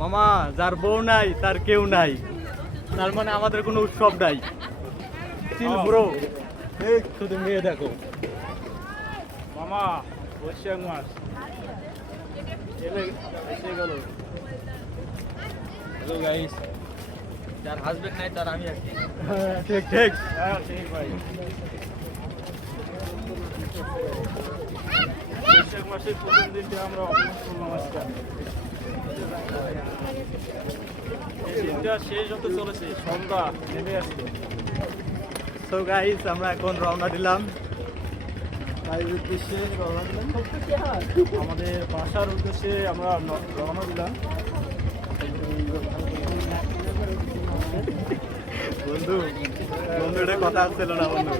মামা যার বউ নাই তার কেউ নাই, তার মানে আমাদের কোনো উৎসব নাই। চিল ব্রো, এই শুধু মেয়ে দেখো মামা বৈশাখ মাস এসে গেল। হ্যালো গাইস, যার হাজবেন্ড নাই তার আমি আছি। ঠিক ঠিক, হ্যাঁ ঠিক ভাই। বৈশাখ মাসের প্রথম দিনটা আমরা অপমান করলাম আজকে। এই দিনটা শেষ হতে চলেছে, সন্ধ্যা নেমে আসছে। সো গাইস আমরা এখন রওনা দিলাম উদ্দেশ্যে আমাদের বাসার উদ্দেশ্যে আমরা রওনা দিলাম। বন্ধু, বন্ধু এটা কথা আসছিল না বন্ধু,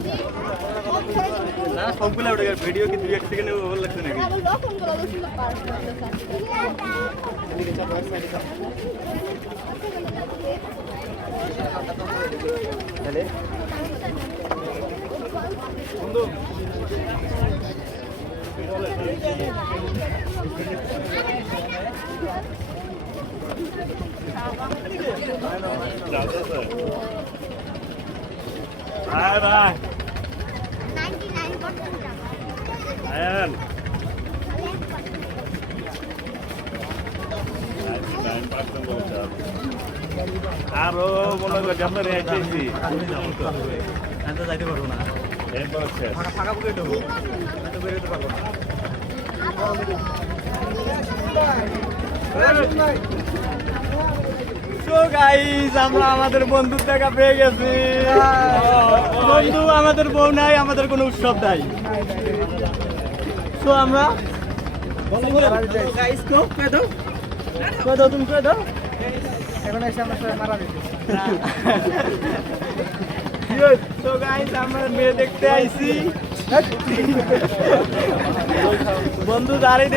না সবগুলো উঠে গেছে। ভিডিও কি 2-1 সেকেন্ডে ওভার লাগছে নাকি? বন্ধু ভাই ভাই আয়ান আরো মনে করছি আপনার এসেছি আমি তো যাইতে পারবো না, ফাঁকা ফাঁকা বুকে ঢুকবো, আমি তো বেরোতে পারবো না। সো গাইস আমরা আমাদের বন্ধুর দেখা পেয়ে গেছি। বন্ধু আমাদের বউ নাই, আমাদের কোনো উৎসব নাই। সো আমরা গাইস কো কই দাও তুমি কই দাও। এখন এসে আমরা সবাই মারা দিচ্ছি। সো গাইস আমরা মেয়ে দেখতে আইছি। বন্ধু দাঁড়িয়ে